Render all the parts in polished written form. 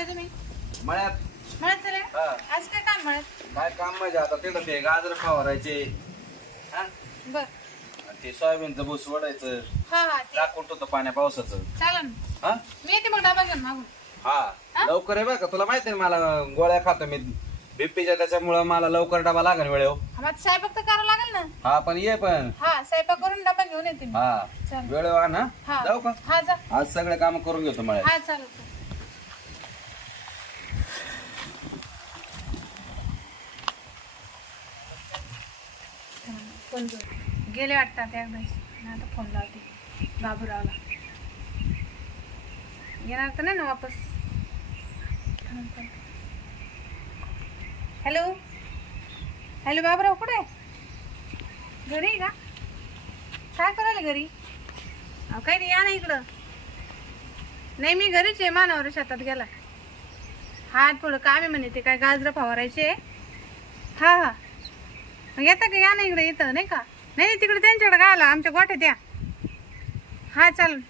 चालले तुम्ही? मळ्यात. मळ्यात चालले? हा. आज काय काम मळ्यात? काय काम म्हणजे आता तिथं ते गाजर फवारायचे हा बर. आणि ते सोयाबीनचं भुस ओढायचं हा हा ते टाकून होतं पाण्या पावसाचं चालेल ना. हा मी येते मग डबा घेऊन मागून. हा हा? लवकर आहे बरं का तुला माहिती आहे ना मला गोळ्या खातो मी बीपीच्या त्याच्यामुळं मला लवकर डबा लागेल वेळेव हा, मग स्वयंपाक तर करावं लागेल ना. हा पण ये पण हा स्वयंपाक करून डबा घेऊन येते मी. हा चालेल. वेळेव आण हा हा जाऊ का हा जा. आज सगळे काम करून घेतो मळ्यात हा चालेल. फोन गेले वाटतात एकदा. आता फोन लावते बाबूरावला. येणार तर नाही ना वापस. हॅलो हॅलो बाबूराव कुठे आहे? घरी आहे का? काय करायला घरी? अहो काही नाही, या ना इकडं. नाही मी घरीच आहे, मानावर शेतात गेला. हा थोडं काम आहे म्हणे, ते काय गाजरं फवारायचे. हा हा मग येता का? या ना इकडे. येतं नाही का? नाही तिकडे त्यांच्याकडे काय आला, आमच्या गोठ्यात या. हा चालेल.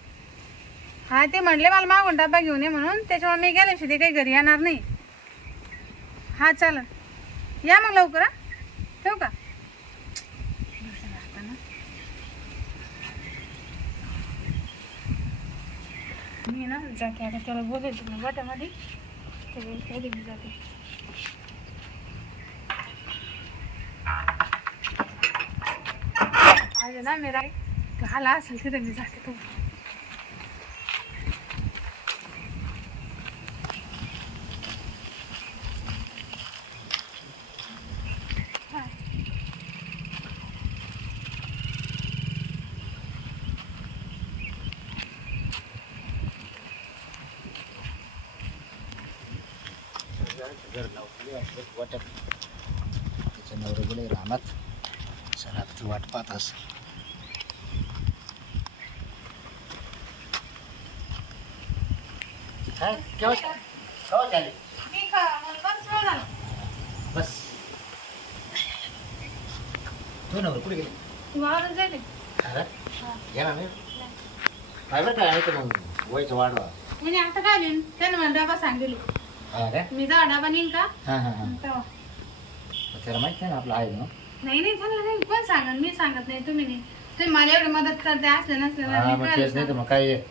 हा ते म्हणले मला मागून डबा घेऊन ये म्हणून, त्याच्यामुळे मी गेल्याशी ते काही घरी येणार नाही. हा चालेल या मग लवकर. हा ठेवू का? मी ना जाते आता, त्याला बोलायचं ना गोठ्यामध्ये. मी जाते. आज ना मी आला असेल तिथे मी जाते. तो त्याच्या नवरे गेले रानात. सर ती वाट पाहत अस. मी का मला बरंच वेळ झाला. बस तू नवर कुठे गेले? तू वावरून जाईल. अरे हा. येणार नाही काय बरं काय तर मग वयचं वाढवा. म्हणजे आता काय देईन त्यानं मला डबा सांगितले. हा काय मी जा डबा नेईन का हां हां हां तेव्हा. त्याला माहित नाही ना आपलं आहे ना. नाही नाही झालं नाही. कोण सांगत? मी सांगत नाही. तुम्ही नाही. तुम्ही मला एवढी मदत करते असले नसले ना, हा मी मग काय तेच नाही तर सांगू? मग काय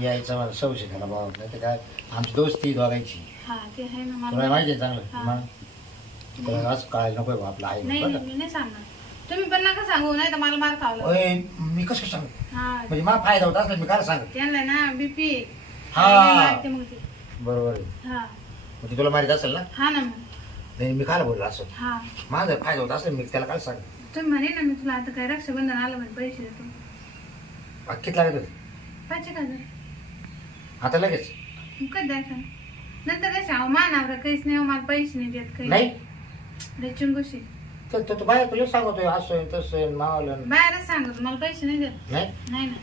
यायचं मला सवशी त्याला भाव नाही तर काय आमची दोस्ती दोघायची. हा ते आहे ना तुला मला. माहिती आहे चांगलं हा. मग तुला असं कळायला नको बा आपलं आहे नाही बरं नाही, मी नाही सांगणार. तुम्ही पण नका सांगू, नाही तर मला मार खावला. ओय मी कसं सांगू हा म्हणजे मला फायदा होत असला मी काय सांगत. त्यांना ना बीपी हा. मारते मग ते. बरोबर आहे हा म्हणजे तुला माहित असेल ना. हा ना मग. नाही मी काय बोललो असं हा माझा फायदा होत असेल मी त्याला काय सांग. तुम्ही म्हणे ना मी तुला आता काय रक्षाबंधन आलं म्हणे पैसे देतो. किती लागत होते 5,000. आता लगेच मग कधी द्यायचं नंतर द्यायचं. अहो मानावर काहीच नाही. मला पैसे नाही देत काही. नाही लय चिंगुशी. तर तू बाहेर तुला सांगतोय असं तसं मावालं बाहेरच सांगत मला पैसे नाही देत. नाही नाही ना.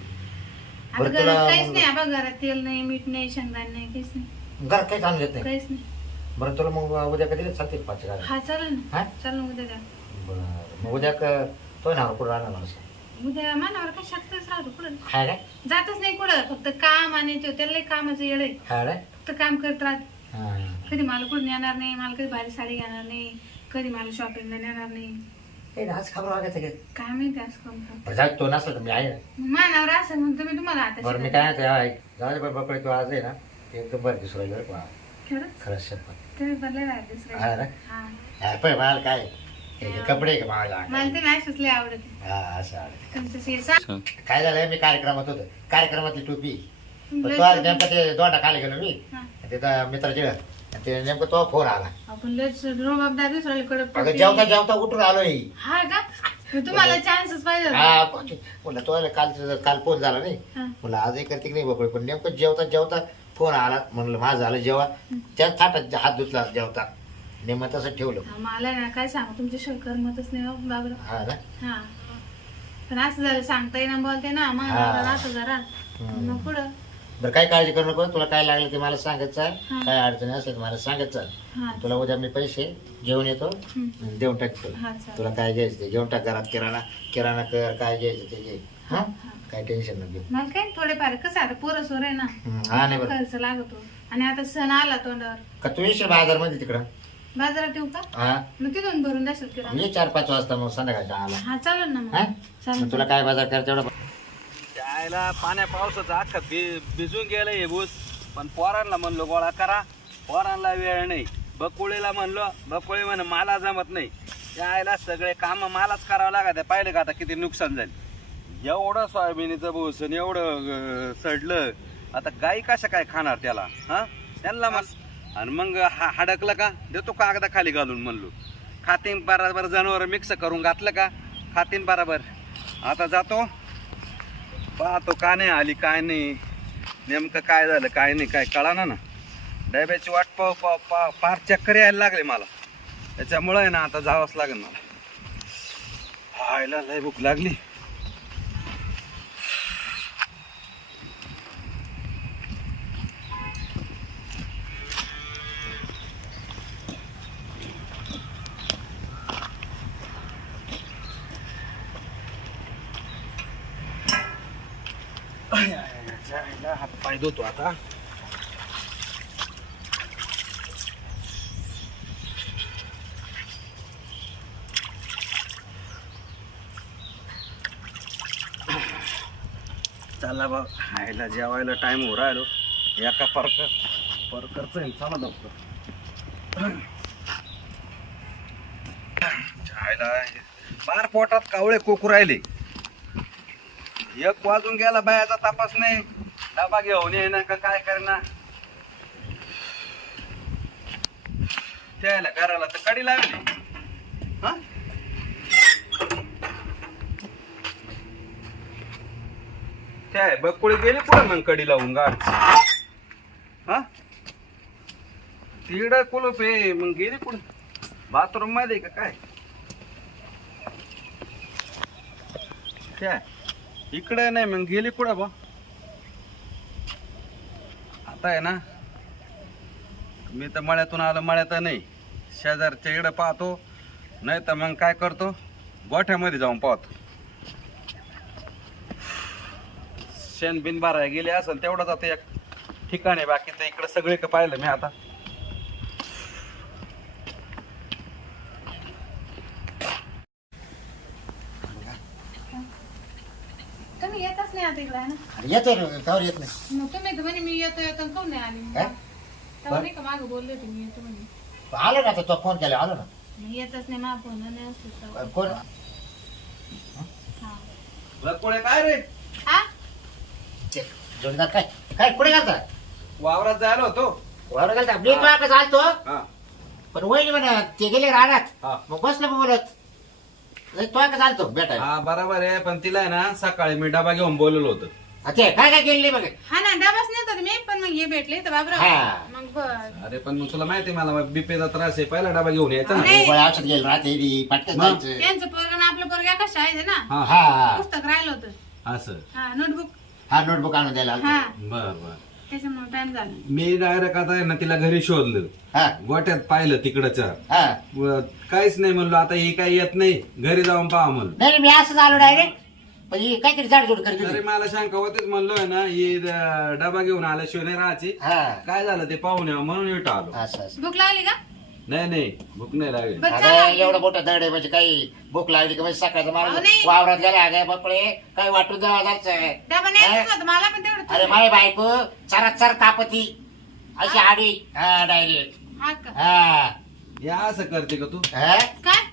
आता बरं, घरात तुला काहीच मग- नाही. बघ घरात तेल नाही, मीठ नाही, शेंगदाणे नाही, काहीच नाही. घरात काही सांगत येत नाही. काहीच नाही. बरं तुला मग उद्या कधी चालते 5 गाड्या. हा चालेल ना. हा चालेल उद्या द्या. बरं मग उद्या तो नाव कुठं राहणार असं उद्या मानावर काय शकतच राहतो कुठं. हाय काय जातच नाही कुठं. फक्त काम आणि तो त्याला कामाचं येड आहे. हाय काय फक्त काम करत राहत. हां कधी मला कुठून येणार नाही. मला कधी भारी साडी घेणार नाही. कधी मला शॉपिंगला नेणार नाही. आज खबर वागायचं काय काय माहिती असं करून का. बरं जाऊ तो नसला तर मी आहे ना. मानावर असं म्हणतो मी तुम्हाला आता बरं मी काय जाऊ दे बरं तू आज आहे ना एकदम बरं दिसू राहिलं बरं का. खरंच खरंच शपथ तुम्ही बनले राहिले दुसऱ्या. हा ना हा हा पण मला काय हे कपडे का मला मला ते नाही सुचले आवडते. हा असं आवडतं. तुमचं शेसा काय झालं मी कार्यक्रमात होतो कार्यक्रमातली टोपी पण तो आज नेमकं ते दोंडा खाली गेलो मी तिथं मित्राचे ते नेमकं तो फोन आला. आपण लयच रोबाबदार दुसऱ्याकडे अगं जेवता जेवता उठून आलोय. हा का मग तुम्हाला चान्सच पाहिजे होता. हा म्हणलं तो काल फोन झाला नाही हा. म्हणलं आजही करते की नाही बघ पण नेमकं जेवता जेवता फोन आला म्हणलं माझं झालं जेव्हा त्या थाटात हात धुतला जेवता नेमकं तसं ठेवलं. हा, मला ना काय सांगू तुमच्याशिवाय करमतच नाही हो बाबरा. हा ना हा पण असं झालं सांगता येईना बोलते ना मग हा. राहतो जरा मग पुढं. बरं काय काळजी करू नको तुला काय लागलं ते मला सांगायचं हा. काय अडचणी असेल तर मला सांगायचं. हा तुला उद्या मी पैसे घेऊन येतो हम्म. आणि देऊन टाकतो. हा चालेल. तुला काय घ्यायचं ते घेऊन टाक घरात किराणा किराणा कर काय घ्यायचं ते घे. हा हा काय टेन्शन नको घेऊ. मला काय थोडेफार कसं आता पोरं सोर आहे ना, हा नाही बरं खर्च लागतो. आणि आता सण आला तोंडावर. का तू येशील बाजार मध्ये तिकडं? बाजारात येऊ का? हा मग तिथून भरून द्याल किराणा. ये 4-5 वाजता मग संध्याकाळच्या आला. हा चालेल ना हा मग. चालेल. मग तुला काय बाजार कर तेवढं. त्याला पाण्या पावसाचं अख्खं भिजून गेलं हे ऊस. पण पोरांना म्हणलो गोळा करा, पोरांना वेळ नाही. बकुळीला म्हणलो, बकुळी म्हण मला जमत नाही. त्याला सगळे काम मलाच करावं लागत. पाहिले का आता किती नुकसान झाले. एवढं सोयाबीनीचं भूस आणि एवढं सडलं. आता गाई कशा काय खाणार त्याला? हा त्यांना मग. आणि मग हडकलं का देतो कागदा खाली घालून म्हणलो. खातीन बराबर जनावर मिक्स करून घातलं का खातीन बराबर. आता जातो पाहतो का नाही आली काय नाही, नेमकं काय झालं काय नाही काय कळाना ना. डब्याची वाट पार चक्कर यायला लागले मला. त्याच्यामुळे आहे ना आता जावंच लागेल मला. खायला लय भूक लागली. हात पाय धुतो आता. चला बा खायला जेवायला टाइम हो राहिलो. एका परकरच आहे. चला लवकर खायला. बार पोटात कावळे कोकू राहिले. 1 वाजून गेला बायाचा तपास नाही. डबा घेऊन ये ना का काय करणार. त्याला घराला तर कडी लागली. हा काय बकुळी गेली पुढे मग कडी लावून गाड. हा तिकडं कुलूप आहे मग गेली पुढे बाथरूम मध्ये का काय. काय इकडे नाही मग गेली पुढे बा. आता आहे ना मी तर मळ्यातून आलो. मळ्यात नाही शेजारच्या इकडे पाहतो, नाही तर मग काय करतो गोठ्यामध्ये जाऊन पाहतो. शेण बिन बारा गेले असेल तेवढंच आता एक ठिकाणी. बाकी तर इकडे सगळे का पाहिलं मी आता. तुम्ही येतच नाही आता इकडे आहे ना. येतोय ना कावर येत नाही. मग तुम्ही तर म्हणे मी येतो येतो आणि काहून नाही आली. काय? तेव्हा नाही का मागं बोलले होते मी येतो म्हणे. आलो ना आता तो फोन केला आलो ना. मग येतच नाही माझा फोन नाही असतो. कोण हा. बकुळे काय रे हा ते जोडीदार काय काय कुठे घालता? वावरात जायला होतो. वावर घालता मी तो चालतो. हा पण वहिनी म्हणा ते गेले राहणार. हा मग बसलं बोलत तो का चालतो बेटा. हा बरोबर आहे. पण तिला आहे ना सकाळी मी डबा घेऊन बोलवलं होतं. ते काय काय केले बघ. हा ना डबाच नाही तर मी पण मग हे भेटले तर बाबरा. हा. मग बस अरे पण मग तुला माहिती आहे मला बीपीचा त्रास आहे. पहिला डबा घेऊन यायचा ना. नाही. औषध गेलं राहते पटकन मग? जायचं. त्यांचं पोरग ना आपलं पोरग एका शाळेत आहे ना. हा हा पुस्तक राहिलं होतं. असं हा नोटबुक. हा नोटबुक आणून द्यायला आलतो. हा बर बर. त्याच्यामुळे टाइम झाला. मी डायरेक्ट आता आहे ना तिला घरी शोधलं. हा गोट्यात पाहिलं तिकडचं. हा काहीच नाही म्हणलो आता ही काही येत नाही घरी जाऊन पहा म्हणलो. नाही नाही, मी असंच आलो डायरेक्ट. पण ही काहीतरी जाडजोड करत तरी होती. मला शंका होतीच म्हणलोय ना ही डबा घेऊन आल्याशिवाय नाही राहायची. हा काय झालं ते पाहून यावं म्हणून इथं आलो. असं असं. भूक लागली का? नाही नाही भूक नाही लागेल. बरं अगं, चला. एवढं मोठं दड आहे म्हणजे काही भूक लागली का म्हणजे सकाळचं अहो, माणूस नाही. वावरात गेला अगं बकळे काही वाटून जावं जायचं. डबा नाही आणत होता, मला पण तेवढं अरे माय बायको चर तापती अशी आडी. हा डायरेक्ट. हा का? हा या असं करते का तू? हा? काय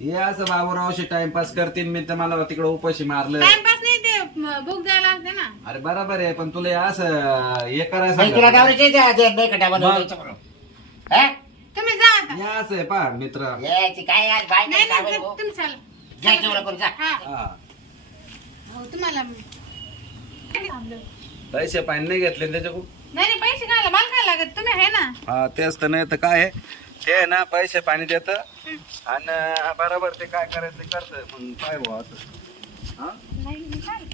हे असं बाबूरावशी टाइमपास करते. मी तर मला तिकडे उपाशी मारलं. टाइमपास नाही ते भूक द्यायला लागते ना. अरे बरोबर आहे पण तुला हे असं हे करायचं नाही तुला सांगा. नवऱ्याचे नाही का डबा मग? द्यायचं म्हणून. हा? तुम्ही जा आता. हे असं आहे पा मित्र. यायची काय यार बाय नाही काय नाही बोलू? तुम्ही चाल. जा जेवढं करून जा. हा हा. हो तुम्हाला नाही पैसे पाणी नाही घेतले त्याच्याकडून. नाही पैसे खायला मला काय लागत तुम्ही आहे ना. हा तेच तर. नाही तर काय आहे ते आहे ना पैसे पाणी देत आणि बरोबर ते काय करायचं ते करत. मग काय भाऊ असं. हा नाही मी काय